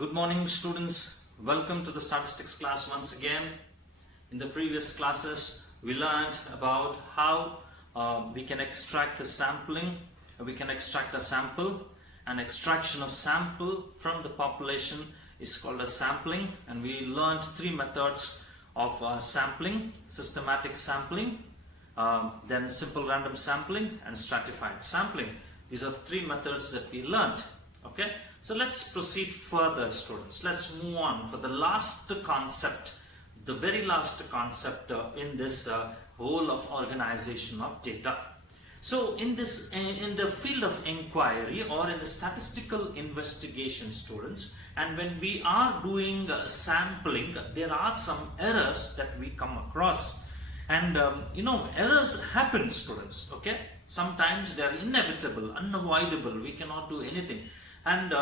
Good morning, students. Welcome to the statistics class once again. In the previous classes, we learned about how we can extract a sampling. We can extract a sample. An extraction of sample from the population is called a sampling. And we learned three methods of sampling: systematic sampling, then simple random sampling, and stratified sampling. These are the three methods that we learned. Okay, so let's proceed further, students. Let's move on for the last concept, the very last concept in this whole of organization of data. So in the field of inquiry or in the statistical investigation, students, and when we are doing sampling, there are some errors that we come across, and errors happen, students. Okay, sometimes they are inevitable, unavoidable. We cannot do anything. And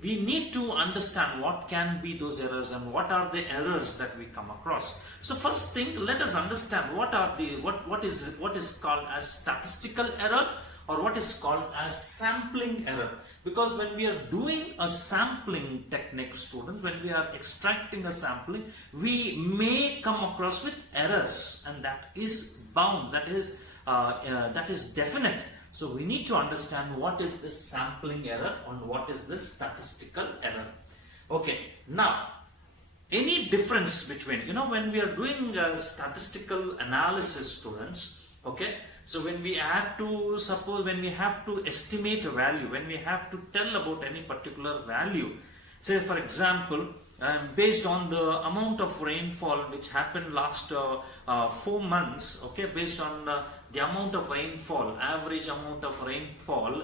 we need to understand what can be those errors and what are the errors that we come across. So first thing, let us understand what is called as statistical error or what is called as sampling error. Because when we are doing a sampling technique, students, when we are extracting a sampling, we may come across with errors, and that is bound, that is definite. So we need to understand what is this sampling error and what is this statistical error. Okay, now any difference between, when we are doing statistical analysis, students, okay, so when we have to estimate a value, when we have to tell about any particular value, say for example, based on the amount of rainfall which happened last 4 months, okay, based on the amount of rainfall, average amount of rainfall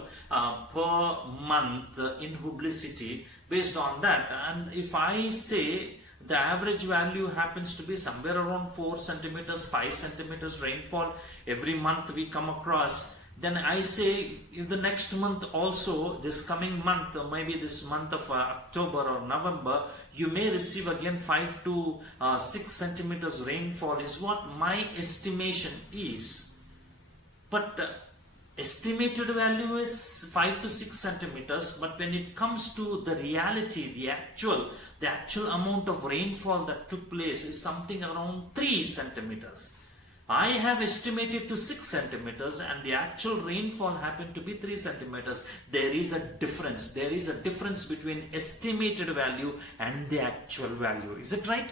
per month in Hubli city, based on that, and if I say the average value happens to be somewhere around 4 centimeters, 5 centimeters rainfall every month we come across, then I say in the next month also, this coming month, maybe this month of October or November, you may receive again 5 to 6 centimeters rainfall is what my estimation is. But estimated value is 5 to 6 centimeters, but when it comes to the reality, the actual amount of rainfall that took place is something around 3 centimeters. I have estimated to 6 centimeters and the actual rainfall happened to be 3 centimeters. There is a difference. There is a difference between estimated value and the actual value. Is it right?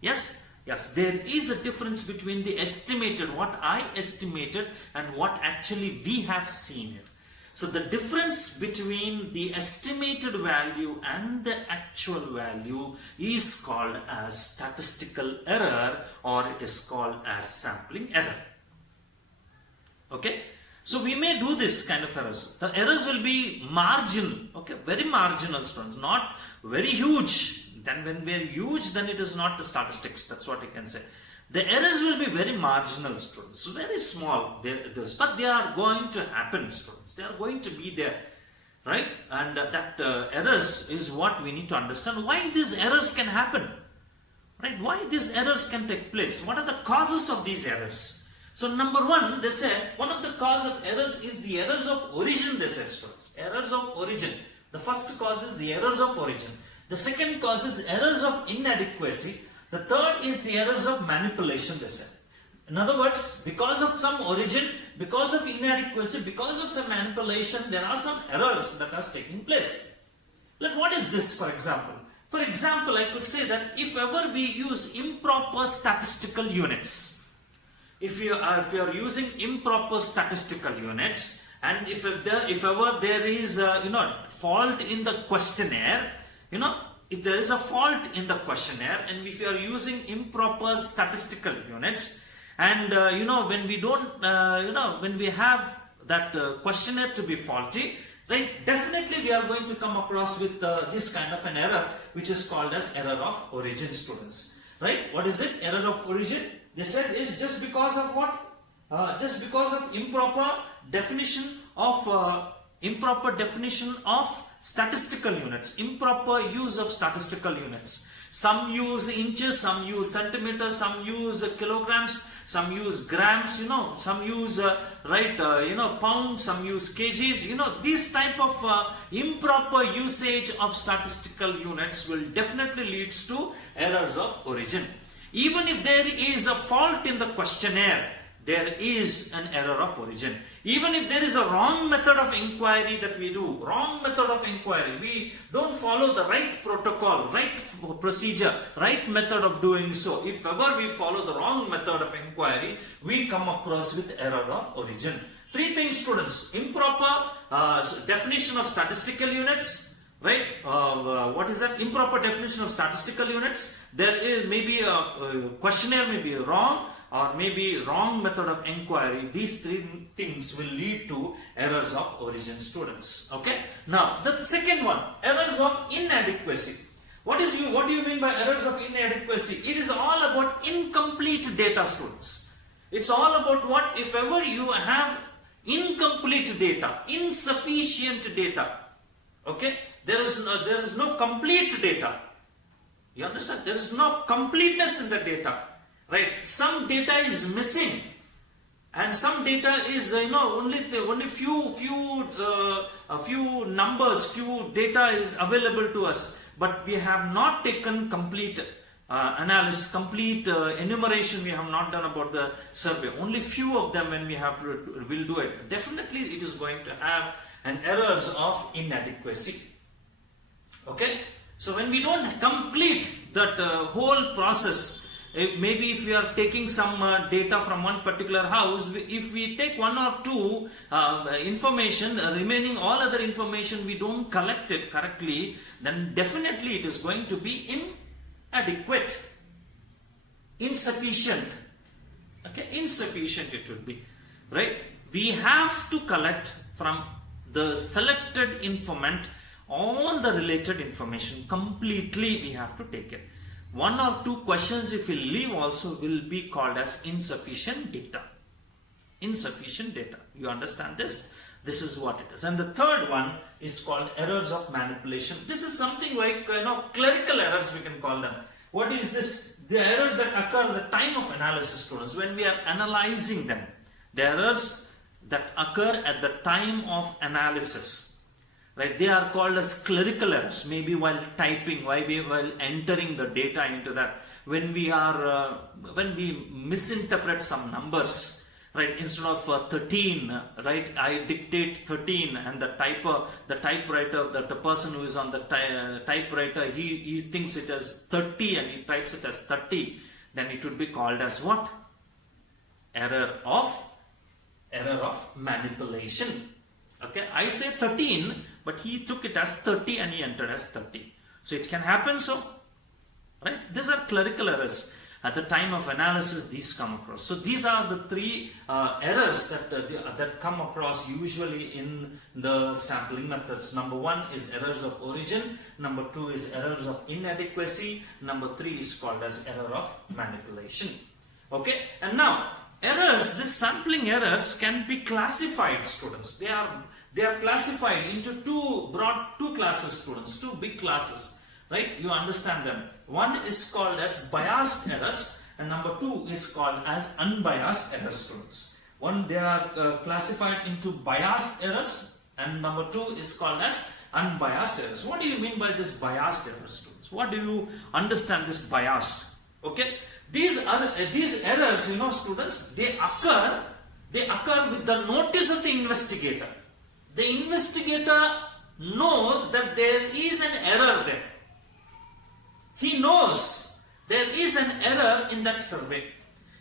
Yes? Yes, there is a difference between the estimated, what I estimated, and what actually we have seen it. So the difference between the estimated value and the actual value is called as statistical error, or it is called as sampling error. Okay, so we may do this kind of errors. The errors will be marginal, okay, very marginal, students, not very huge. Then when we are huge, then it is not the statistics. That's what you can say. The errors will be very marginal, students, very small, but they are going to happen, students. They are going to be there, right? And that errors is what we need to understand. Why these errors can happen, right? Why these errors can take place? What are the causes of these errors? So number one, they said one of the cause of errors is the errors of origin. They said, students, errors of origin. The first cause is the errors of origin. The second cause is errors of inadequacy. The third is the errors of manipulation, they said. In other words, because of some origin, because of inadequacy, because of some manipulation, there are some errors that are taking place. Like what is this, for example? For example, I could say that if ever we use improper statistical units, if you are using improper statistical units, and if ever there is fault in the questionnaire, if there is a fault in the questionnaire, and if you are using improper statistical units, and when we don't, when we have that questionnaire to be faulty, right, definitely we are going to come across with this kind of an error, which is called as error of origin, students. Right? What is it? Error of origin? They said is just because of what? Just because of improper definition of statistical units, improper use of statistical units. Some use inches, some use centimeters, some use kilograms. some use grams, some use pounds, some use kgs. These type of improper usage of statistical units will definitely leads to errors of origin. Even if there is a fault in the questionnaire, there is an error of origin. Even if there is a wrong method of inquiry that we do, we don't follow the right protocol, right procedure, right method of doing so. If ever we follow the wrong method of inquiry, we come across with error of origin. Three things, students: improper definition of statistical units, right? What is that? Improper definition of statistical units. There is maybe a questionnaire may be wrong, or maybe wrong method of inquiry. These three things will lead to errors of origin, students. Okay. Now the second one, errors of inadequacy. What do you mean by errors of inadequacy? It is all about incomplete data, students. It's all about what? If ever you have incomplete data, insufficient data, okay, there is no complete data. You understand? There is no completeness in the data. Right, some data is missing, and some data is only few numbers, few data is available to us, but we have not taken complete analysis, complete enumeration. We have not done about the survey. Only few of them when will do it. Definitely, it is going to have an errors of inadequacy. Okay, so when we don't complete that whole process. Maybe if we are taking some data from one particular house, if we take one or two information, remaining all other information we don't collect it correctly, then definitely it is going to be inadequate, insufficient. Okay, insufficient it would be, right? We have to collect from the selected informant all the related information completely. We have to take it. One or two questions if we leave also will be called as insufficient data. Insufficient data. You understand this? This is what it is. And the third one is called errors of manipulation. This is something like clerical errors, we can call them. What is this? The errors that occur at the time of analysis, students, when we are analyzing them. The errors that occur at the time of analysis. Right, they are called as clerical errors. Maybe while typing, while entering the data into that, when we misinterpret some numbers, right? Instead of 13, right? I dictate 13, and the typewriter, the person who is on the typewriter, he thinks it as 30, and he types it as 30. Then it would be called as what? Error of manipulation. Okay, I say 13, but he took it as 30 and he entered as 30. So it can happen so, right? These are clerical errors. At the time of analysis, these come across. So these are the three errors that come across usually in the sampling methods. Number one is errors of origin. Number two is errors of inadequacy. Number three is called as error of manipulation. Okay, and now errors, these sampling errors can be classified, students. They are classified into two classes, students, two big classes, right? You understand them. One is called as biased errors, and number two is called as unbiased errors, students. One, they are classified into biased errors, and number two is called as unbiased errors. What do you mean by this biased errors, students? What do you understand this biased? Okay, these errors, students, they occur with the notice of the investigator. The investigator knows that there is an error there. He knows there is an error in that survey.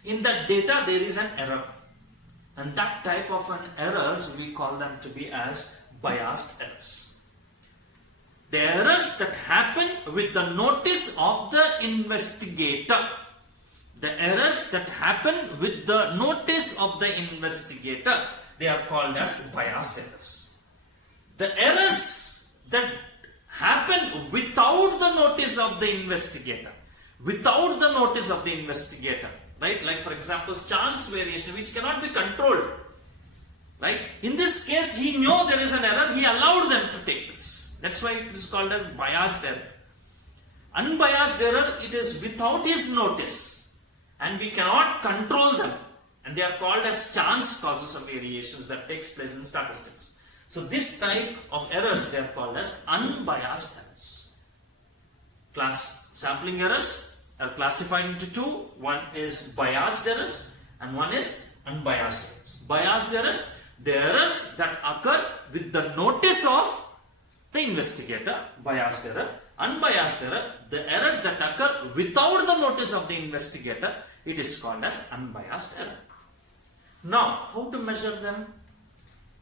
In that data, there is an error. And that type of an errors, we call them to be as biased errors. The errors that happen with the notice of the investigator. The errors that happen with the notice of the investigator, they are called as biased errors. The errors that happen without the notice of the investigator, right? Like for example, chance variation, which cannot be controlled, right? In this case, he knew there is an error, he allowed them to take place. That's why it is called as biased error. Unbiased error, it is without his notice. and we cannot control them, and they are called as chance causes of variations that takes place in statistics. So this type of errors, they are called as unbiased errors. Sampling errors are classified into two. One is biased errors and one is unbiased errors. Biased errors, the errors that occur with the notice of the investigator, biased error. Unbiased error, the errors that occur without the notice of the investigator, it is called as unbiased error. Now, how to measure them?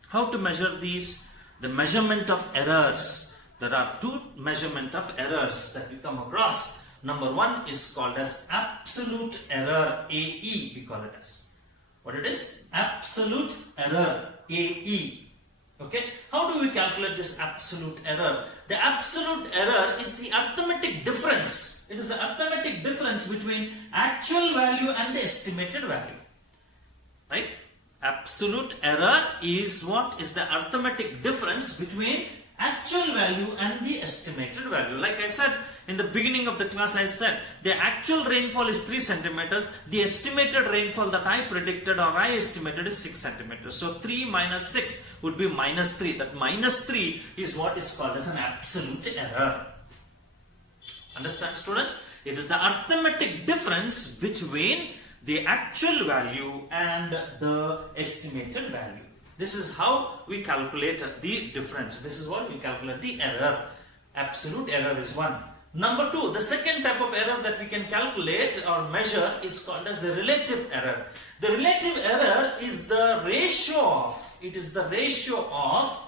How to measure these? The measurement of errors. There are two measurement of errors that we come across. Number one is called as absolute error, AE, we call it as. What it is? Absolute error, AE. Okay, how do we calculate this absolute error? The absolute error is the arithmetic difference. It is the arithmetic difference between actual value and the estimated value. Right? Absolute error is what? Is the arithmetic difference between actual value and the estimated value. Like I said in the beginning of the class, I said the actual rainfall is 3 centimeters. The estimated rainfall that I predicted or I estimated is 6 centimeters. So 3 minus 6 would be minus 3. That minus 3 is what is called as an absolute error. Understand, students? It is the arithmetic difference between the actual value and the estimated value. This is how we calculate the difference. This is what we calculate the error. Absolute error is one. Number two, the second type of error that we can calculate or measure is called as the relative error. The relative error is the ratio of, it is the ratio of,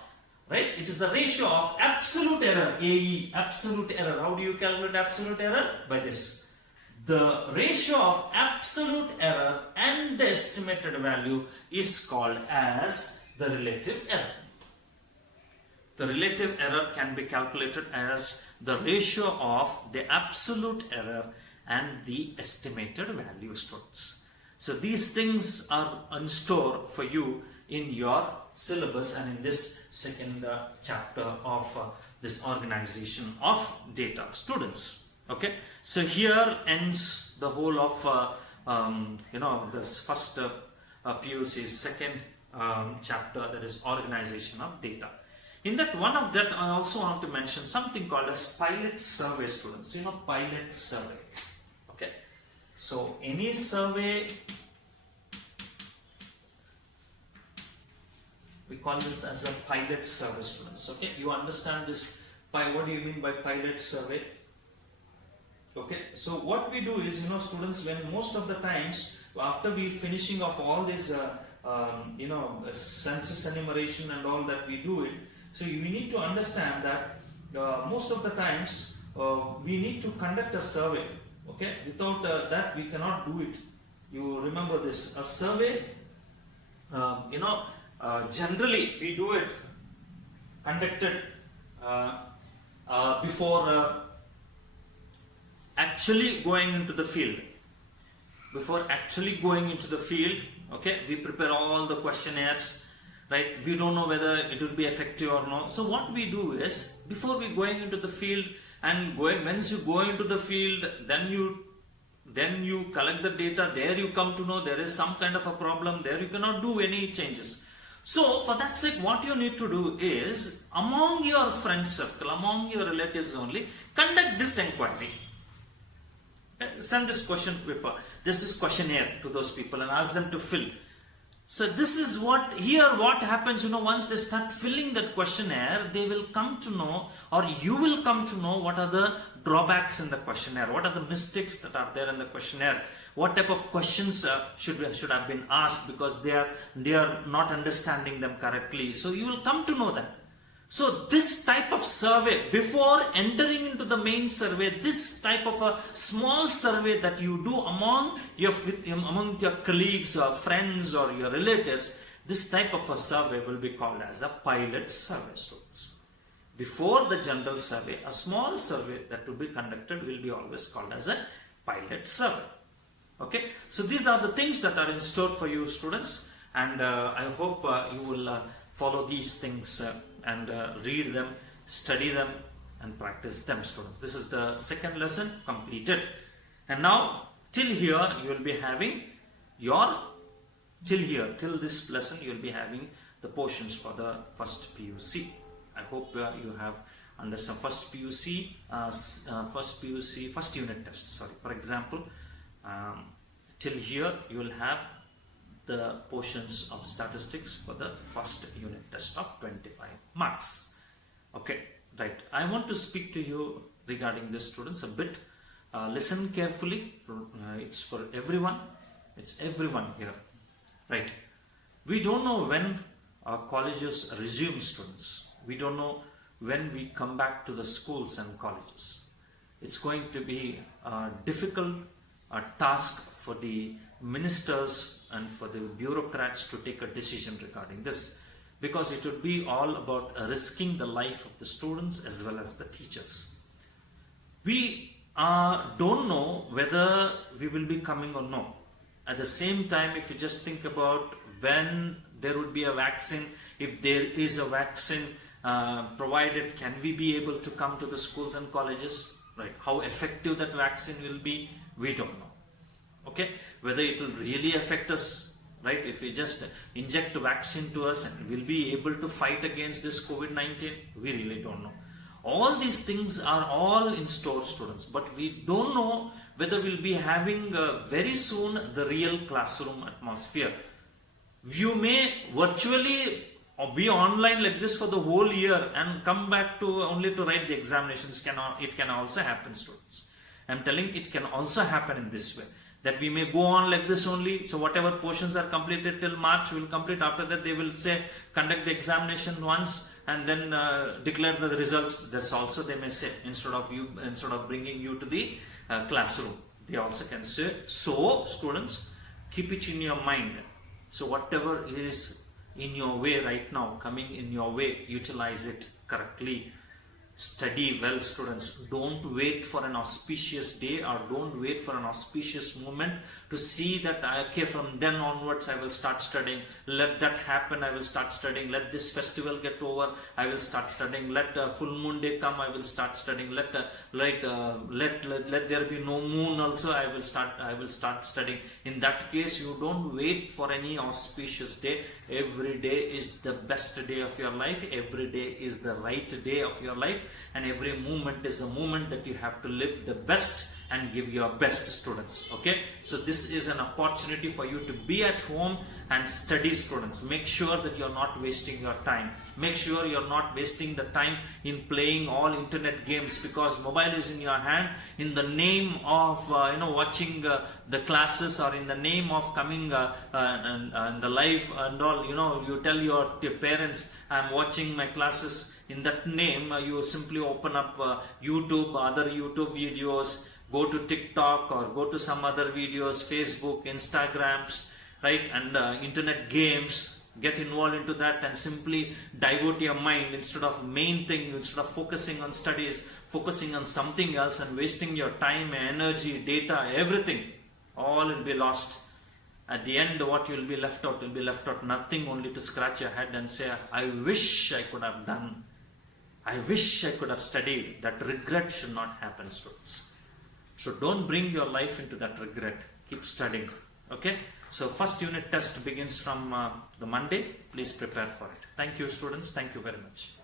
right? It is the ratio of absolute error, AE, absolute error. How do you calculate absolute error? By this. The ratio of absolute error and the estimated value is called as the relative error. The relative error can be calculated as the ratio of the absolute error and the estimated value, students. So these things are in store for you in your syllabus and in this second chapter of this organization of data, students. Okay, so here ends the whole of this first PUC's second chapter, that is organization of data. In that one of that, I also want to mention something called as pilot survey, students. You know, pilot survey. Okay, so any survey, we call this as a pilot survey, students. Okay, you understand this? What do you mean by pilot survey? Okay, so what we do is, students, when most of the times after we finishing off all this census enumeration and all that, we do it. So we need to understand that most of the times we need to conduct a survey. Okay, without that we cannot do it. You remember this? A survey, generally we do it conducted before actually going into the field. Before actually going into the field, okay, we prepare all the questionnaires, right? We don't know whether it will be effective or not. So what we do is, before we going into the field and once you go into the field, then you collect the data. There you come to know there is some kind of a problem. There you cannot do any changes. So for that sake, what you need to do is, among your friend circle, among your relatives only, conduct this inquiry. Send this question paper, this is questionnaire to those people and ask them to fill. So this is what happens, once they start filling that questionnaire, they will come to know, or you will come to know, what are the drawbacks in the questionnaire, what are the mistakes that are there in the questionnaire, what type of questions should have been asked because they are not understanding them correctly. So you will come to know that. So this type of survey, before entering into the main survey, this type of a small survey that you do among your colleagues or friends or your relatives, this type of a survey will be called as a pilot survey, students. Before the general survey, a small survey that will be conducted will be always called as a pilot survey. Okay, so these are the things that are in store for you, students, and I hope you will follow these things and read them, study them and practice them, students. This is the second lesson completed. And now Till here you will be having your, till this lesson you will be having the portions for the first PUC. I hope you have understood first PUC, first unit test. Sorry, for example, till here you will have the portions of statistics for the first unit test of 25 marks. Okay, right. I want to speak to you regarding this, students, a bit. Listen carefully. It's for everyone. It's everyone here, right? We don't know when our colleges resume, students. We don't know when we come back to the schools and colleges. It's going to be a difficult task for the ministers and for the bureaucrats to take a decision regarding this, because it would be all about risking the life of the students as well as the teachers. We don't know whether we will be coming or no. At the same time, if you just think about when there would be a vaccine, if there is a vaccine provided, can we be able to come to the schools and colleges? Right? How effective that vaccine will be, we don't know. Okay, whether it will really affect us, right? If we just inject a vaccine to us and we'll be able to fight against this COVID-19, we really don't know. All these things are all in store, students, but we don't know whether we'll be having very soon the real classroom atmosphere. You may virtually be online like this for the whole year and come back to only to write the examinations. It can also happen, students. I'm telling it can also happen in this way, that we may go on like this only. So whatever portions are completed till March will complete. After that they will say conduct the examination once and then declare the results. That's also they may say, instead of bringing you to the classroom, they also can say. So students, keep it in your mind. So whatever is in your way right now, coming in your way, utilize it correctly. Study well, students. Don't wait for an auspicious day or don't wait for an auspicious moment to see that, okay, from then onwards I will start studying. Let that happen, I will start studying. Let this festival get over, I will start studying. Let full moon day come, I will start studying. Let there be no moon also, I will start studying. In that case, you don't wait for any auspicious day. Every day is the best day of your life. Every day is the right day of your life. And every moment is a moment that you have to live the best and give your best, students. Okay, so this is an opportunity for you to be at home and study, students. Make sure that you're not wasting your time. Make sure you're not wasting the time in playing all internet games, because mobile is in your hand. In the name of watching the classes, or in the name of coming and the live and all, you tell your parents, I'm watching my classes. In that name, you simply open up YouTube, other YouTube videos, go to TikTok or go to some other videos, Facebook, Instagrams, right, and internet games. Get involved into that and simply divert your mind instead of main thing. Instead of focusing on studies, focusing on something else and wasting your time, energy, data, everything, all will be lost. At the end, what you will be left out? Will be left out nothing, only to scratch your head and say, I wish I could have done. I wish I could have studied. That regret should not happen, students. So don't bring your life into that regret. Keep studying. Okay? So first unit test begins from the Monday. Please prepare for it. Thank you, students. Thank you very much.